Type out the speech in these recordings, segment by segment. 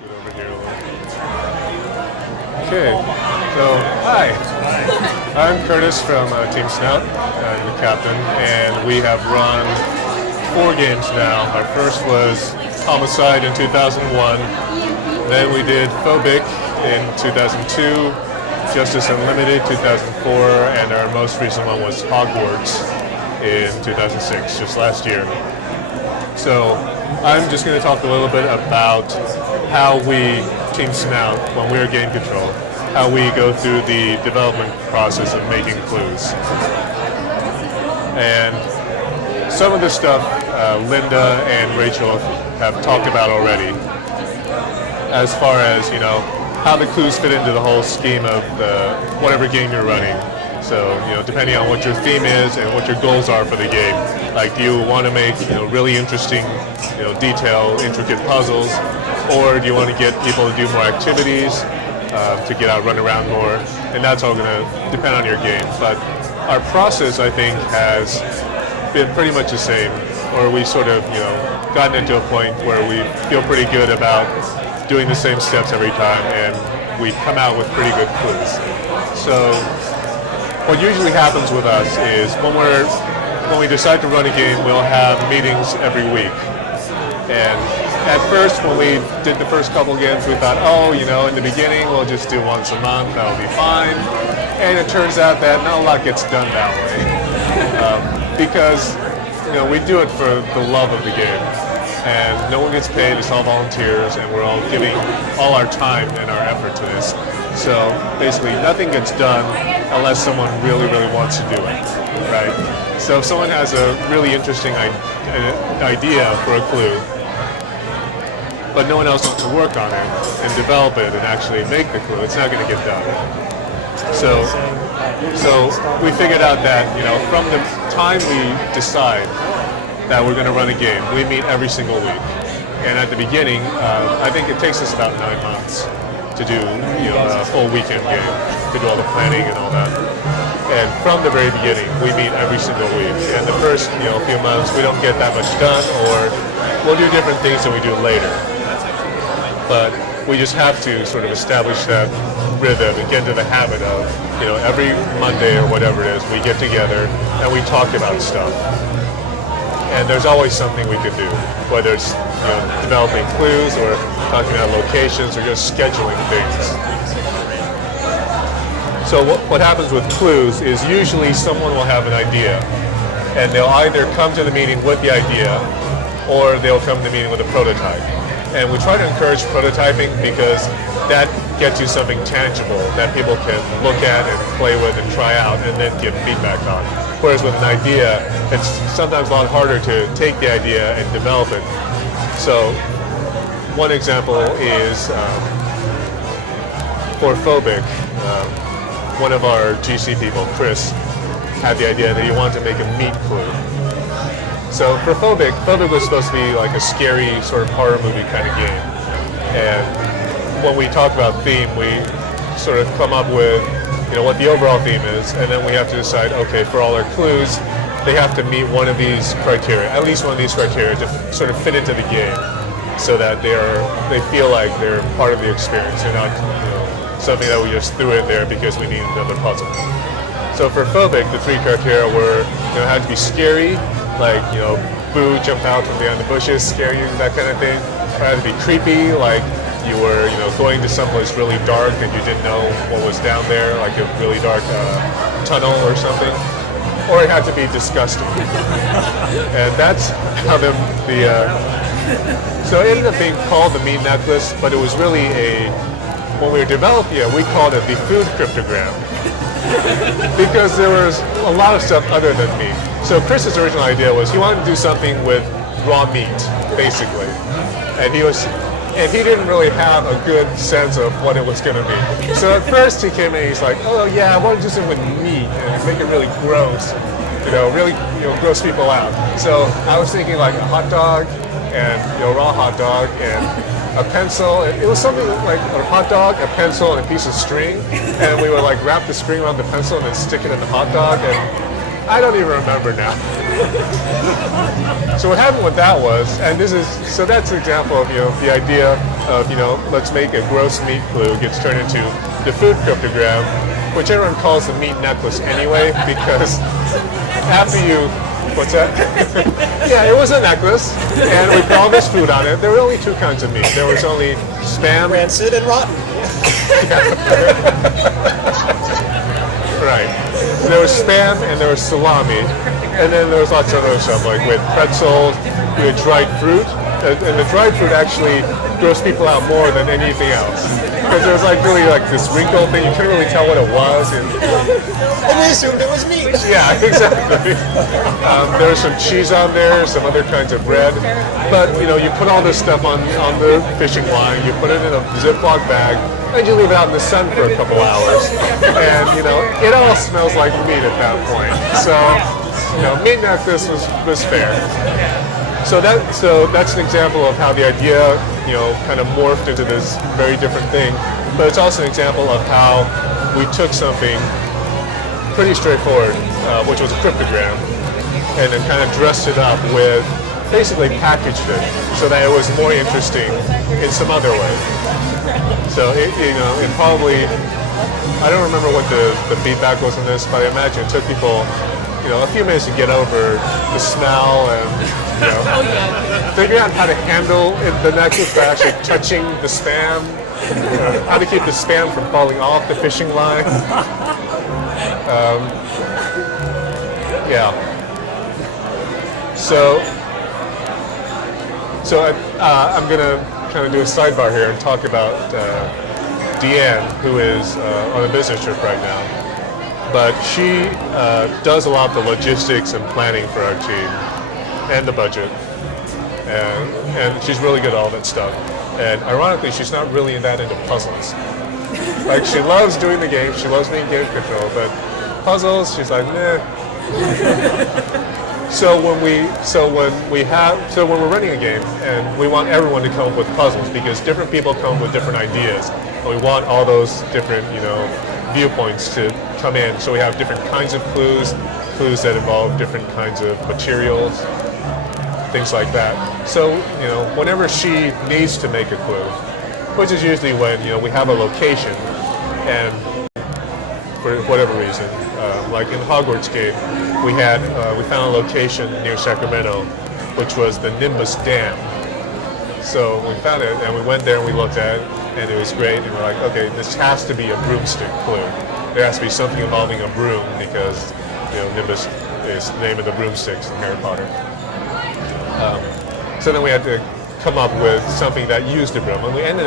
Scoot over here a little. Okay, so hi. I'm Curtis from Team Snout. I'm the captain, and we have run 4 games now. Our first was Homicide in 2001. Then we did Phobic in 2002, Justice Unlimited 2004, and our most recent one was Hogwarts in 2006, just last year. So I'm just going to talk a little bit about how we, Team Snout, when we're game control, how we go through the development process of making clues. And some of the stuff Linda and Rachel have talked about already, as far as, how the clues fit into the whole scheme of whatever game you're running. So, depending on what your theme is and what your goals are for the game. Like, do you want to make, really interesting, detailed, intricate puzzles, or do you want to get people to do more activities, to get out, run around more? And that's all going to depend on your game. But our process, I think, has been pretty much the same, or we sort of, gotten into a point where we feel pretty good about doing the same steps every time, and we come out with pretty good clues. So what usually happens with us is when we decide to run a game, we'll have meetings every week. And at first, when we did the first couple games, we thought, in the beginning, we'll just do once a month, that'll be fine. And it turns out that not a lot gets done that way. Because, we do it for the love of the game. And no one gets paid, it's all volunteers, and we're all giving all our time and our effort to this. So basically, nothing gets done unless someone really, really wants to do it, right? So if someone has a really interesting idea for a clue, but no one else wants to work on it and develop it and actually make the clue, it's not going to get done. So we figured out that, from the time we decide that we're going to run a game, we meet every single week. And at the beginning, I think it takes us about 9 months to do a full weekend game, to do all the planning and all that. And from the very beginning, we meet every single week. And the first few months, we don't get that much done, or we'll do different things than we do later. But we just have to sort of establish that rhythm and get into the habit of, every Monday or whatever it is, we get together and we talk about stuff. And there's always something we could do, whether it's developing clues or talking about locations or just scheduling things. So what happens with clues is usually someone will have an idea, and they'll either come to the meeting with the idea or they'll come to the meeting with a prototype. And we try to encourage prototyping because that gets you something tangible that people can look at and play with and try out and then give feedback on. Whereas with an idea, it's sometimes a lot harder to take the idea and develop it. So one example is for Phobic, one of our GC people, Chris, had the idea that he wanted to make a meat clue. So for Phobic was supposed to be like a scary sort of horror movie kind of game. And when we talk about theme, we sort of come up with what the overall theme is, and then we have to decide, okay, for all our clues, they have to meet one of these criteria, at least one of these criteria, to sort of fit into the game, so that they feel like they're part of the experience. They're not something that we just threw in there because we need another puzzle. So for Phobic, the 3 criteria were, it had to be scary, like, boo, jump out from behind the bushes, scare you, that kind of thing. Or it had to be creepy, like you were, going to someplace really dark and you didn't know what was down there, like a really dark tunnel or something. Or it had to be disgusting. And that's how so it ended up being called the meat necklace, but it was really when we were developing it, we called it the food cryptogram. Because there was a lot of stuff other than meat. So Chris's original idea was he wanted to do something with raw meat, basically. And he didn't really have a good sense of what it was going to be. So at first he came in and he's like, oh yeah, I want to do something with meat and make it really gross, really gross people out. So I was thinking like a hot dog and raw hot dog and a pencil. It was something like a hot dog, a pencil, and a piece of string. And we would like wrap the string around the pencil and then stick it in the hot dog. And I don't even remember now. So what happened with that was, and that's an example of, the idea of, let's make a gross meat clue gets turned into the food cryptogram, which everyone calls the meat necklace anyway, because after you, what's that? Yeah, it was a necklace, and we put all this food on it. There were only two kinds of meat. There was only spam. Rancid and rotten. Right. There was spam and there was salami, and then there was lots of other stuff, like we had pretzels, we had dried fruit, and the dried fruit actually grossed people out more than anything else, because there was really this wrinkle thing. You couldn't really tell what it was, and we assumed it was meat. yeah, exactly. There was some cheese on there, some other kinds of bread, but you put all this stuff on the fishing line, you put it in a Ziploc bag, and you leave it out in the sun for a couple hours, and it all smells like meat at that point. So meat necklace was fair. So that's an example of how the idea kind of morphed into this very different thing. But it's also an example of how we took something pretty straightforward, which was a cryptogram, and then kind of dressed it up with, basically packaged it so that it was more interesting in some other way. So it probably, I don't remember what the feedback was on this, but I imagine it took people, a few minutes to get over the smell and figuring out how to handle the necklace by actually touching the spam, how to keep the spam from falling off the fishing line. Yeah. So I'm gonna kind of do a sidebar here and talk about Deanne, who is on a business trip right now. But she does a lot of the logistics and planning for our team and the budget. And she's really good at all that stuff. And ironically, she's not really that into puzzles. She loves doing the game, she loves being game control, but puzzles, she's like, meh. So when we're running a game and we want everyone to come up with puzzles, because different people come up with different ideas, and we want all those different viewpoints to come in. So we have different kinds of clues that involve different kinds of materials, things like that. So whenever she needs to make a clue, which is usually when we have a location, and for whatever reason, like in the Hogwarts game, we found a location near Sacramento, which was the Nimbus Dam. So we found it, and we went there and we looked at it, and it was great. And we're like, okay, this has to be a broomstick clue. There has to be something involving a broom, because Nimbus is the name of the broomsticks in Harry Potter. So then we had to come up with something that used a broom. And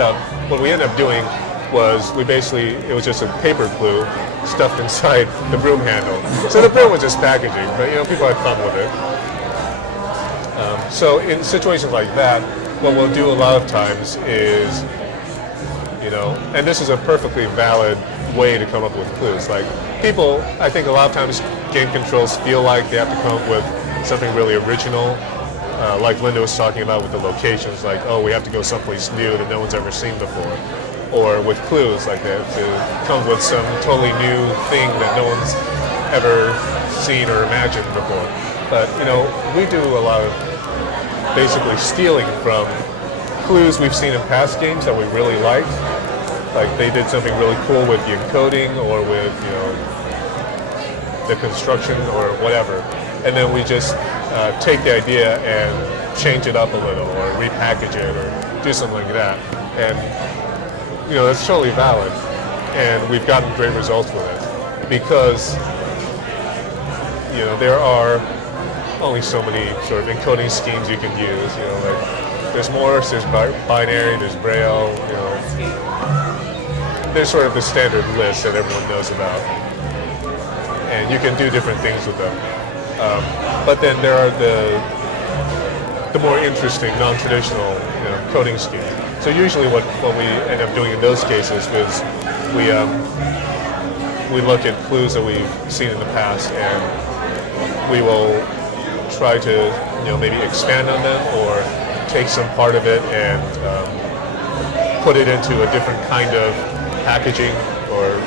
what we ended up doing was it was just a paper clue stuffed inside the broom handle. So the broom was just packaging, but people had fun with it. So in situations like that, what we'll do a lot of times is, and this is a perfectly valid way to come up with clues. Like people, I think a lot of times game controls feel like they have to come up with something really original. Like Linda was talking about with the locations, like, oh, we have to go someplace new that no one's ever seen before. Or with clues, like they have to come with some totally new thing that no one's ever seen or imagined before. But, we do a lot of basically stealing from clues we've seen in past games that we really liked. Like they did something really cool with the encoding or with, the construction or whatever. And then we just take the idea and change it up a little or repackage it or do something like that. And that's totally valid, and we've gotten great results with it because there are only so many sort of encoding schemes you can use. There's Morse, there's binary, there's Braille. There's sort of the standard list that everyone knows about, and you can do different things with them. But then there are the more interesting, non-traditional coding schemes. So usually what we end up doing in those cases is we look at clues that we've seen in the past, and we will try to maybe expand on them or take some part of it and put it into a different kind of packaging, or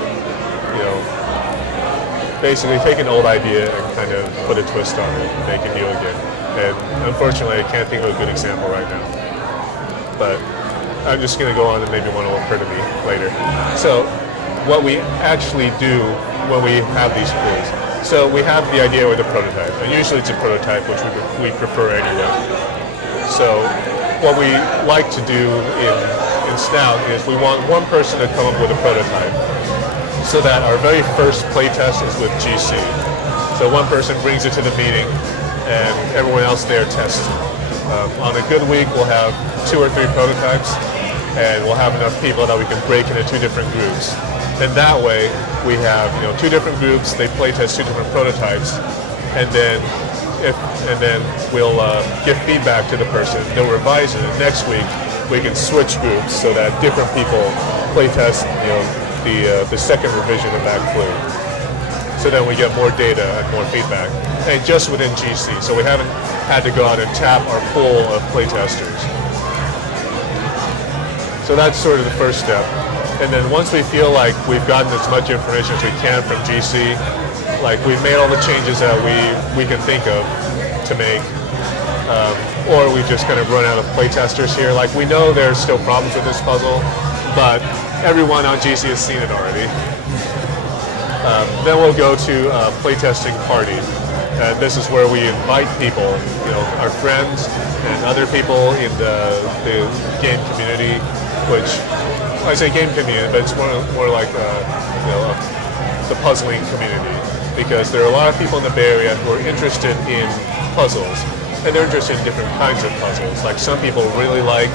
basically take an old idea and kind kind of put a twist on it, make it new again. And unfortunately, I can't think of a good example right now. But I'm just going to go on and maybe one will occur to me later. So what we actually do when we have these clues. So we have the idea with a prototype, and usually it's a prototype, which we prefer anyway. So what we like to do in Snout is we want one person to come up with a prototype, so that our very first playtest is with GC. So one person brings it to the meeting, and everyone else there tests it. On a good week, we'll have 2 or 3 prototypes, and we'll have enough people that we can break into 2 different groups. And that way, we have 2 different groups. They playtest 2 different prototypes, and then we'll give feedback to the person. They'll revise it. And next week, we can switch groups so that different people playtest the second revision of that clue. So then we get more data and more feedback, and just within GC. So we haven't had to go out and tap our pool of playtesters. So that's sort of the first step. And then once we feel like we've gotten as much information as we can from GC, like we've made all the changes that we can think of to make, or we just kind of run out of playtesters here. Like we know there's still problems with this puzzle, but everyone on GC has seen it already. Then we'll go to playtesting party. This is where we invite people, our friends and other people in the game community, which I say game community, but it's more like the puzzling community, because there are a lot of people in the Bay Area who are interested in puzzles, and they're interested in different kinds of puzzles. Like some people really like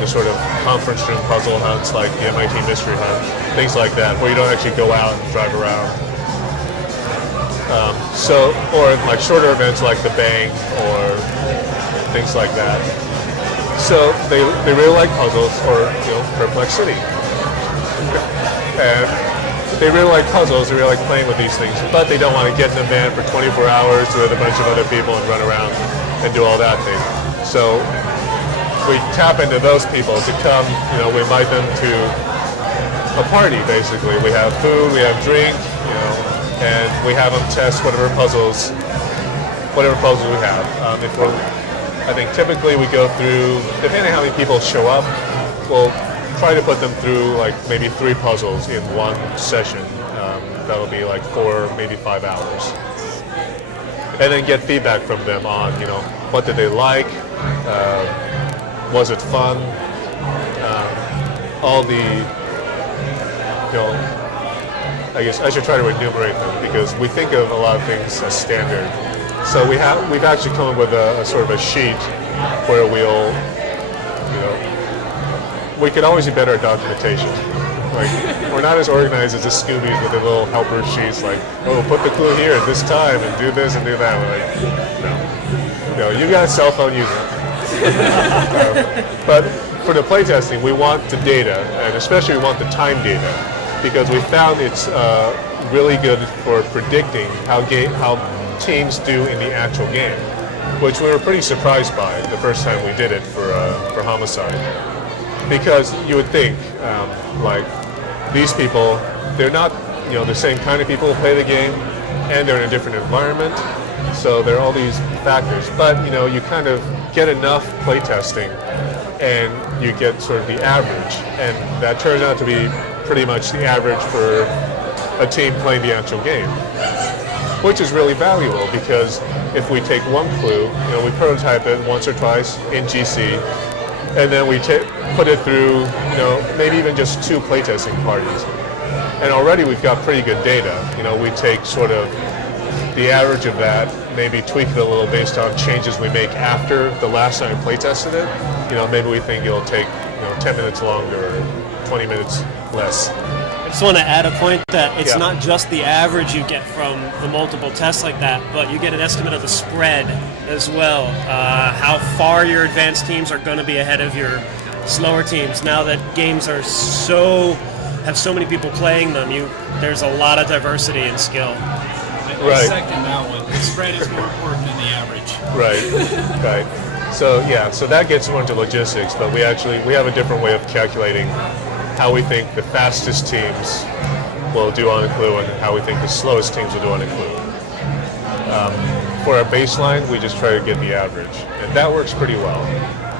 the sort of conference room puzzle hunts, like the MIT Mystery Hunt, things like that, where you don't actually go out and drive around. Or like shorter events like the Bang or things like that. So they really like puzzles, or Perplexity. And they really like puzzles, they really like playing with these things, but they don't want to get in a van for 24 hours with a bunch of other people and run around and do all that thing. So we tap into those people to come, we invite them to a party basically. We have food, we have drink, and we have them test whatever puzzles we have. I think typically we go through, depending on how many people show up, we'll try to put them through like maybe 3 puzzles in one session. That'll be like 4, maybe 5 hours. And then get feedback from them on, what did they like, was it fun, all the, I guess I should try to enumerate them, because we think of a lot of things as standard. So we've actually come up with a sort of a sheet where we could always do better at documentation. Like, we're not as organized as the Scoobies with the little helper sheets, like, oh, put the clue here at this time and do this and do that. We're like, no, you got a cell phone, use it. But for the playtesting, we want the data, and especially we want the time data, because we found it's really good for predicting how teams do in the actual game, which we were pretty surprised by the first time we did it for Homicide. Because you would think, like, these people, they're not, the same kind of people who play the game, and they're in a different environment, so there are all these factors. But, you kind of get enough playtesting, and you get sort of the average, and that turns out to be pretty much the average for a team playing the actual game, which is really valuable, because if we take one clue, we prototype it once or twice in GC, and then we put it through, maybe even just 2 playtesting parties. And already we've got pretty good data. We take sort of the average of that, maybe tweak it a little based on changes we make after the last time we playtested it. Maybe we think it'll take 10 minutes longer or 20 minutes less. I just want to add a point that it's not just the average you get from the multiple tests like that, but you get an estimate of the spread as well. How far your advanced teams are going to be ahead of your slower teams. Now that games are have so many people playing them, there's a lot of diversity in skill. I second that one. The spread is more important than the average. Right. So that gets more into logistics, but we have a different way of calculating how we think the fastest teams will do on a clue and how we think the slowest teams will do on a clue. For a baseline, we just try to get the average, and that works pretty well.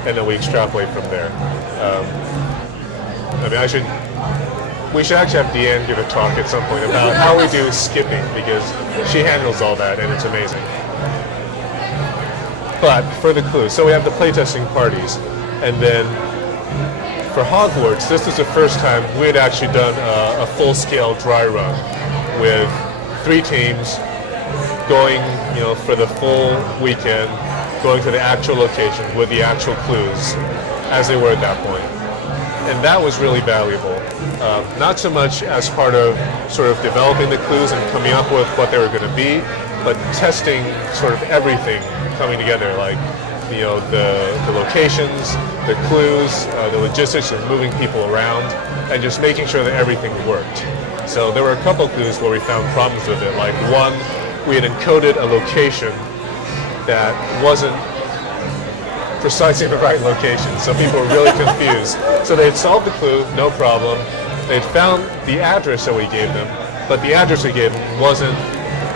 And then we extrapolate from there. We should actually have Deanne give a talk at some point about how we do skipping, because she handles all that, and it's amazing. But for the clues, so we have the playtesting parties, and then for Hogwarts, this is the first time we had actually done a full-scale dry run with 3 teams going, for the full weekend, going to the actual location with the actual clues as they were at that point. And that was really valuable. Not so much as part of sort of developing the clues and coming up with what they were going to be, but testing sort of everything coming together, like the locations, the clues, the logistics of moving people around, and just making sure that everything worked. So there were a couple clues where we found problems with it. Like one, we had encoded a location that wasn't precisely the right location, so people were really confused. So they had solved the clue, no problem. They'd found the address that we gave them, but the address we gave them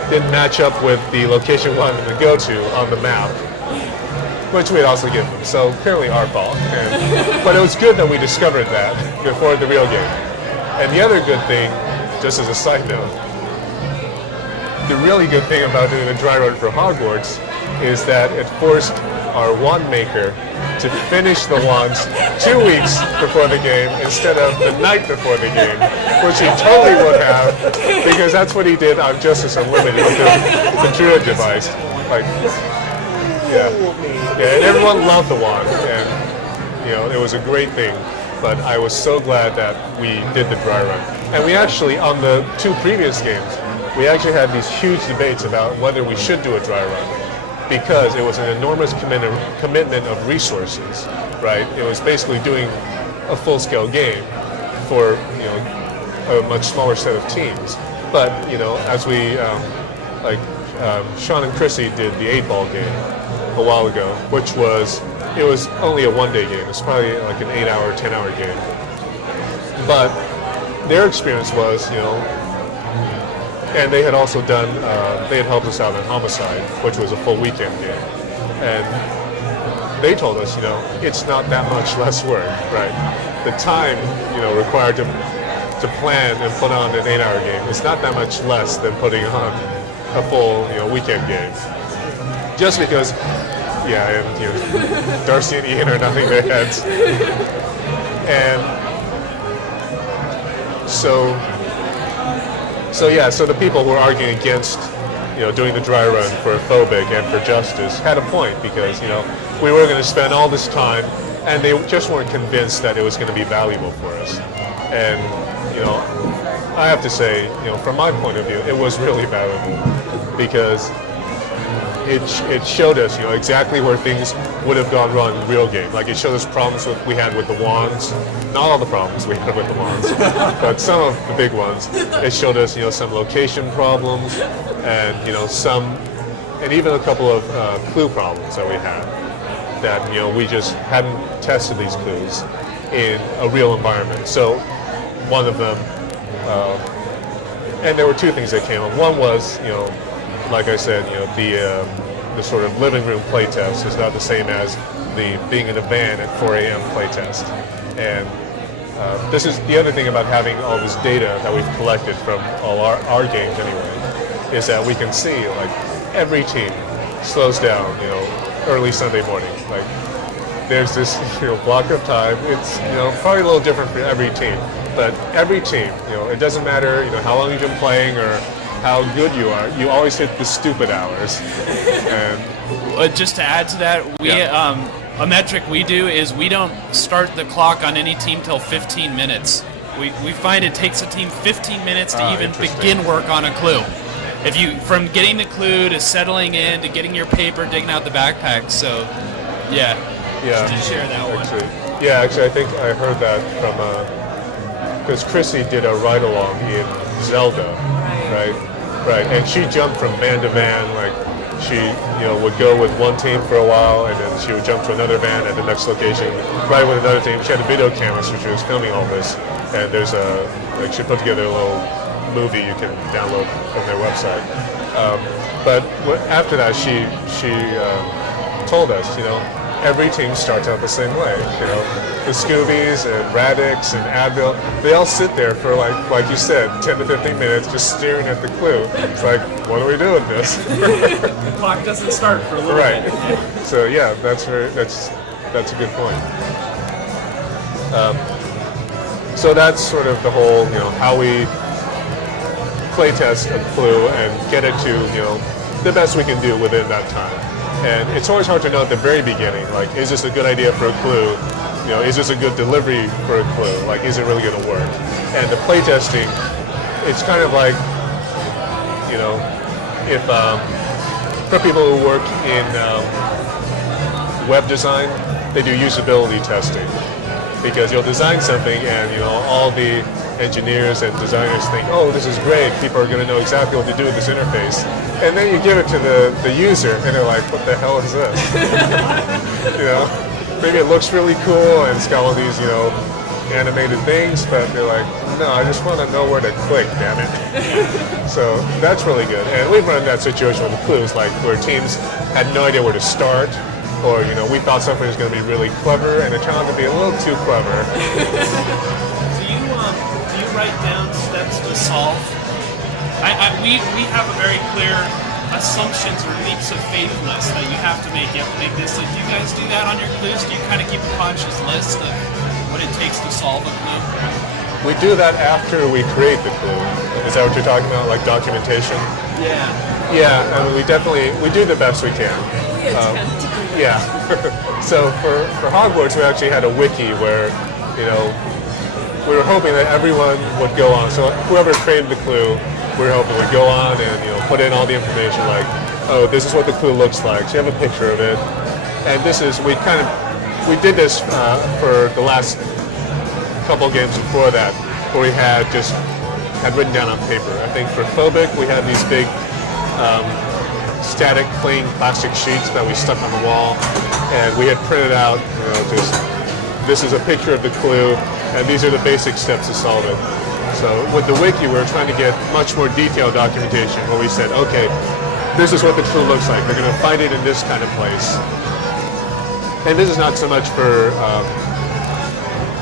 didn't match up with the location we wanted them to go to on the map, which we had also given them. So clearly our fault. But it was good that we discovered that before the real game. And the other good thing, just as a side note, the really good thing about doing a dry run for Hogwarts is that it forced our wand maker to finish the wands 2 weeks before the game instead of the night before the game, which he totally would have, because that's what he did on Justice Unlimited with the Druid device. And everyone loved the wand, and it was a great thing. But I was so glad that we did the dry run. And we actually, on the 2 previous games, we actually had these huge debates about whether we should do a dry run, because it was an enormous commitment of resources, right? It was basically doing a full-scale game for a much smaller set of teams. But as we Sean and Chrissy did the 8-ball game a while ago, which was only a 1-day game. It was probably like an 8-hour, 10-hour game. But their experience was, and they had also done, they had helped us out in Homicide, which was a full weekend game. And they told us, it's not that much less work, right? The time, required to plan and put on an 8-hour game is not that much less than putting on a full, weekend game. Just because, and Darcy and Ian are nothing their heads. And so the people who were arguing against, doing the dry run for Phobic and for Justice had a point, because, we were going to spend all this time, and they just weren't convinced that it was going to be valuable for us. And, I have to say, from my point of view, it was really valuable, because it showed us, exactly where things would have gone wrong in the real game. Like, it showed us problems we had with the wands. Not all the problems we had with the wands, but some of the big ones. It showed us, some location problems, and and even a couple of clue problems that we had. That we just hadn't tested these clues in a real environment. So one of them, and there were 2 things that came up. One was, like I said, the sort of living room playtest is not the same as the being in a van at 4 a.m. playtest. And this is the other thing about having all this data that we've collected from all our games anyway, is that we can see, like, every team slows down, early Sunday morning. Like, there's this block of time. It's probably a little different for every team, but every team, it doesn't matter how long you've been playing or how good you are, you always hit the stupid hours. And just to add to that, we a metric we do is we don't start the clock on any team till 15 minutes. We find it takes a team 15 minutes to even begin work on a clue. If you, from getting the clue to settling in to getting your paper, digging out the backpack. So just share that one. Actually, I think I heard that from because Chrissy did a ride-along in Zelda, right, and she jumped from van to van. Like, she would go with one team for a while, and then she would jump to another van at the next location, ride with another team. She had a video camera, so she was filming all this, and there's she put together a little movie you can download from their website. But after that, she told us, every team starts out the same way. The Scoobies and Radix and Advil, they all sit there for like you said, 10 to 15 minutes just staring at the clue. It's like, what do we do with this? The clock doesn't start for a little Right. bit. So yeah, that's a good point. So that's sort of the whole, how we play test a clue and get it to, the best we can do within that time. And it's always hard to know at the very beginning, like, is this a good idea for a clue? Is this a good delivery for a clue? Like, is it really going to work? And the play testing, it's kind of like, if for people who work in web design, they do usability testing. Because you'll design something and, all the engineers and designers think, oh, this is great, people are going to know exactly what to do with this interface. And then you give it to the user and they're like, what the hell is this? Maybe it looks really cool and it's got all these, animated things, but they're like, no, I just want to know where to click, damn it. So that's really good. And we've run that situation with the clues, like where teams had no idea where to start, or we thought something was going to be really clever and it turned out to be a little too clever. Do you write down steps to solve? We have a very clear assumptions or leaps of faith list that you have to make. You have to make this. Like, do you guys do that on your clues? Do you kind of keep a conscious list of what it takes to solve a clue? We do that after we create the clue. Is that what you're talking about, like documentation? Yeah. Yeah, I mean, we do the best we can. Yeah. So for Hogwarts, we actually had a wiki where, we were hoping that everyone would go on. So whoever created the clue, we were hoping would go on and put in all the information, like, oh, this is what the clue looks like. So you have a picture of it, and we did this for the last couple games before that, where we had written down on paper. I think for Phobic, we had these big static plain plastic sheets that we stuck on the wall, and we had printed out, this is a picture of the clue, and these are the basic steps to solve it. So with the wiki, we were trying to get much more detailed documentation where we said, okay, this is what the clue looks like. They're going to find it in this kind of place. And this is not so much for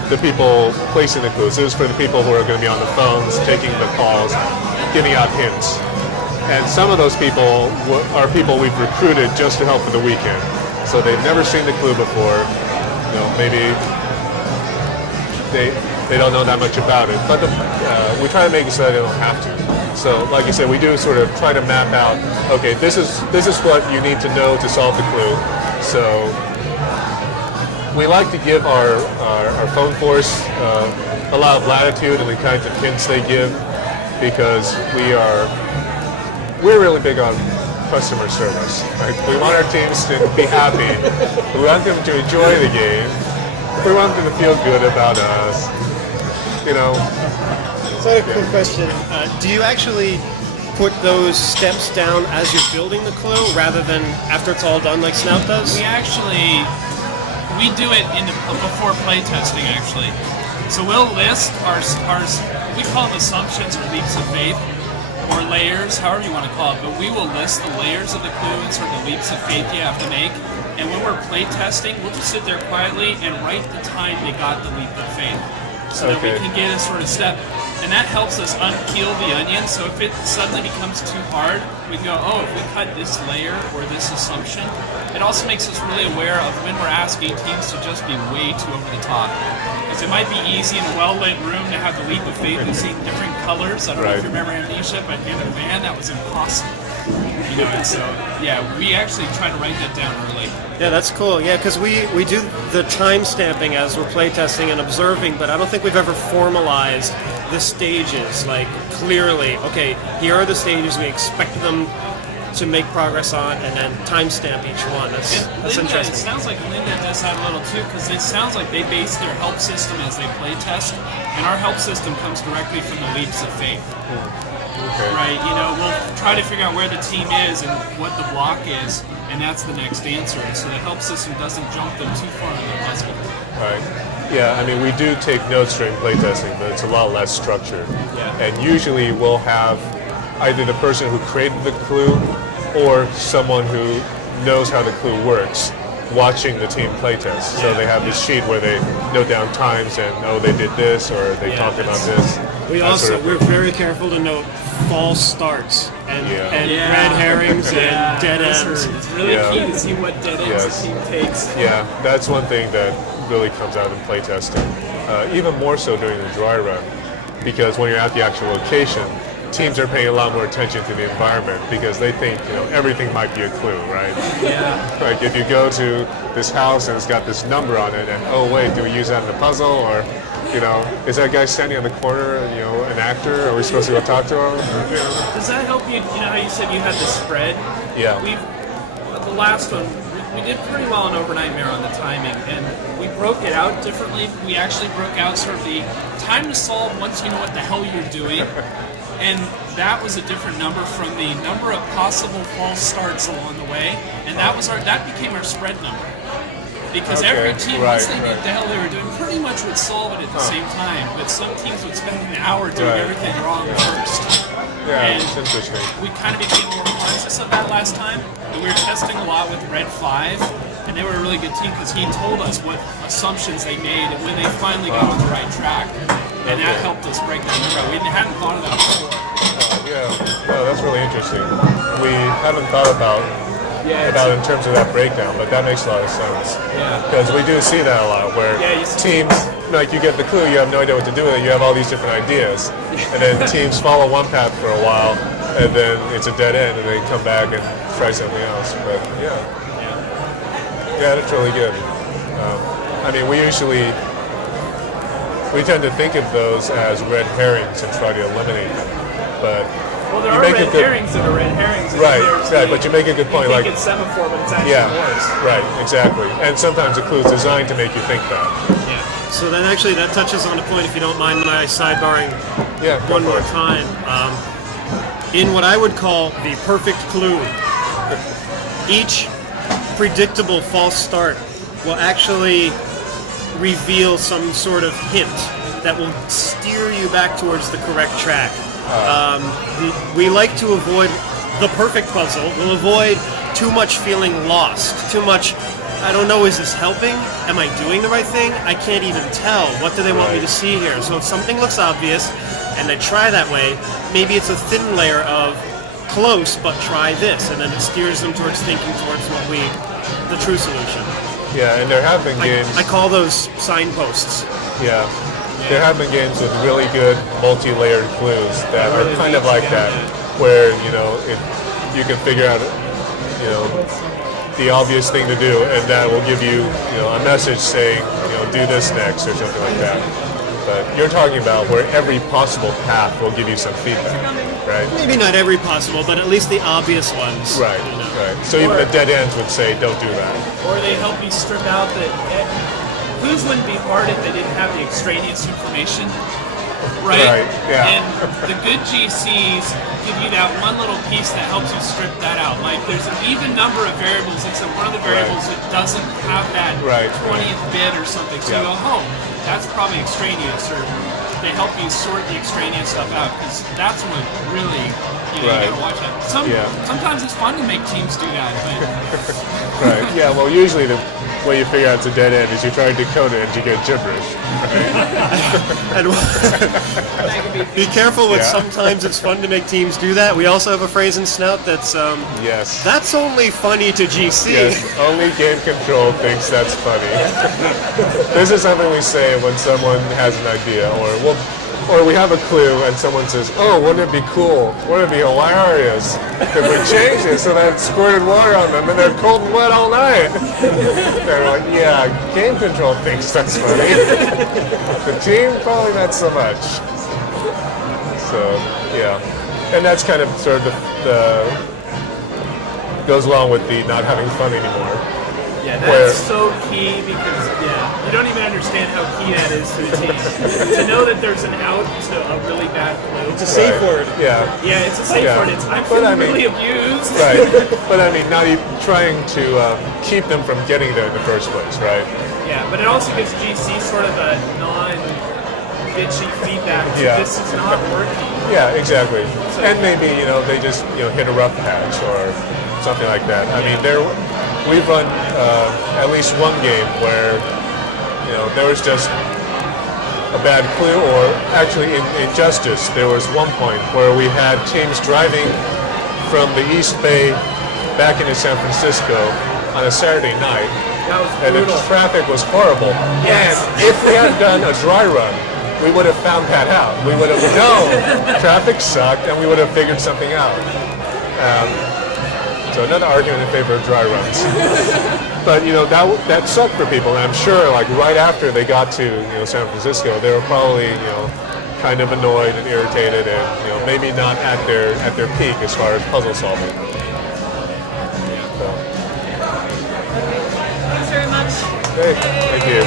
the people placing the clues. This is for the people who are going to be on the phones, taking the calls, giving out hints. And some of those people are people we've recruited just to help for the weekend. So they've never seen the clue before. Maybe they don't know that much about it. But we try to make it so that they don't have to. So like you said, we do sort of try to map out, okay, this is what you need to know to solve the clue. So we like to give our phone force a lot of latitude in the kinds of hints they give, because we're really big on customer service. Right? We want our teams to be happy. We want them to enjoy the game. We want them to feel good about us. So I had a quick question. Do you actually put those steps down as you're building the clue rather than after it's all done like Snout does? We do it before play testing, actually. So we'll list our we call them assumptions or leaps of faith, or layers, however you want to call it, but we will list the layers of the clue and sort of the leaps of faith you have to make. And when we're play testing, we'll just sit there quietly and write the time they got the leap of faith, so that we can get a sort of step. And that helps us unpeel the onion, so if it suddenly becomes too hard, we can go, oh, if we cut this layer or this assumption. It also makes us really aware of when we're asking teams to just be way too over the top. Because it might be easy in a well-lit room to have the leap of faith and see different colors. I don't know if you remember Amnesia, but in a van, that was impossible. And so, yeah, we actually try to write that down early. Yeah, that's cool. Yeah, because we do the time stamping as we're playtesting and observing, but I don't think we've ever formalized the stages, like clearly, okay, here are the stages we expect them to make progress on, and then timestamp each one. That's interesting. It sounds like Linda does that a little too, because it sounds like they base their help system as they play test, and our help system comes directly from the leaps of faith. Okay. Right? We'll try to figure out where the team is and what the block is, and that's the next answer. So the help system doesn't jump them too far in the puzzle. Right. Yeah, I mean, we do take notes during playtesting, but it's a lot less structured. Yeah. And usually we'll have either the person who created the clue or someone who knows how the clue works watching the team playtest. So they have this sheet where they note down times and, oh, they did this or they talked about this. We're very careful to note false starts and red herrings and dead ends. It's really key to see what dead ends the team takes. Yeah, that's one thing that really comes out in playtesting. Even more so during the dry run, because when you're at the actual location, teams are paying a lot more attention to the environment because they think, everything might be a clue, right? Yeah. Like if you go to this house and it's got this number on it and, oh wait, do we use that in the puzzle? Or, is that guy standing on the corner, an actor? Are we supposed to go talk to him? Does that help you? You know how you said you had the spread? Yeah. The last one, we did pretty well on Overnight Mirror on the timing, and we broke it out differently. We actually broke out sort of the time to solve once you know what the hell you're doing. And that was a different number from the number of possible false starts along the way, and that became our spread number. Because every team, once they knew what the hell they were doing, pretty much would solve it at the same time. But some teams would spend an hour doing everything wrong first. Yeah, and it's interesting. we kind of became more conscious of that last time. And we were testing a lot with Red 5, and they were a really good team because he told us what assumptions they made and when they finally got on the right track. And that helped us break that number. We hadn't thought of that before. No, that's really interesting. We haven't thought about in terms of that breakdown, but that makes a lot of sense. Yeah. Because we do see that a lot, where teams, like you get the clue, you have no idea what to do with it, you have all these different ideas, and then teams follow one path for a while, and then it's a dead end, and they come back and try something else. But yeah, that's really good. We tend to think of those as red herrings and try to eliminate them, but there are red herrings that are red herrings. Right, but you make a good point. You think it's semaphore, but it's actually worse. Right, exactly. And sometimes a clue is designed to make you think that. Yeah. So then actually that touches on a point, if you don't mind my sidebarring one more time. In what I would call the perfect clue, each predictable false start will actually reveal some sort of hint that will steer you back towards the correct track. We like to avoid the perfect puzzle. We'll avoid too much feeling lost, too much, I don't know, is this helping? Am I doing the right thing? I can't even tell. What do they want me to see here? So if something looks obvious and they try that way, maybe it's a thin layer of close, but try this, and then it steers them towards thinking towards the true solution. Yeah, and there have been games. I call those signposts. Yeah. There have been games with really good multi-layered clues that are kind of like that, where if you can figure out the obvious thing to do, and that will give you a message saying do this next or something like that. But you're talking about where every possible path will give you some feedback, right? Maybe not every possible, but at least the obvious ones. Right. So even the dead ends would say don't do that. Or they help you strip out that. Clues wouldn't be hard if they didn't have the extraneous information, right? Yeah. And the good GCs give you that one little piece that helps you strip that out. Like there's an even number of variables, except one of the variables that doesn't have that 20th bit or something. So you go, oh, that's probably extraneous, or they help you sort the extraneous stuff out, because that's what really you gotta watch out. Sometimes it's fun to make teams do that, but right. Yeah. Well, usually the way you figure out it's a dead end is you try to decode it and you get gibberish. And be careful with sometimes it's fun to make teams do that. We also have a phrase in Snout that's that's only funny to GC. Yes, only game control thinks that's funny. This is something we say when someone has an idea, or we have a clue and someone says, oh, wouldn't it be cool? Wouldn't it be hilarious if we changed it so that it squirted water on them and they're cold and wet all night? They're like, yeah, game control thinks that's funny. The team, probably not so much. So, yeah. And that's kind of sort of the goes along with the not having fun anymore. Yeah, that's so key, because you don't even understand how key that is to the team. To know that there's an out to a really bad clue. It's a safe word. Yeah, it's a safe word. I'm feeling really abused. Right, but not even trying to keep them from getting there in the first place, right? Yeah, but it also gives GC sort of a bitchy feedback. Yeah. This is not working. Yeah, exactly. And maybe they just hit a rough patch or something like that. I mean, we've run at least one game where there was just a bad clue, or actually in Justice there was one point where we had teams driving from the East Bay back into San Francisco on a Saturday night. That was And the brutal. traffic was horrible. Yes. And if we had done a dry run, we would have found that out. We would have known traffic sucked, and we would have figured something out. So another argument in favor of dry runs. But that sucked for people, and I'm sure like right after they got to San Francisco, they were probably kind of annoyed and irritated, and maybe not at their peak as far as puzzle solving. So. Thanks very much. Hey, thank you.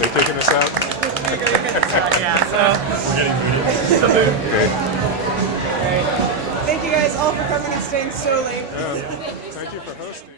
They kicking us out? Okay. Thank you guys all for coming and staying so late. Thank you for hosting.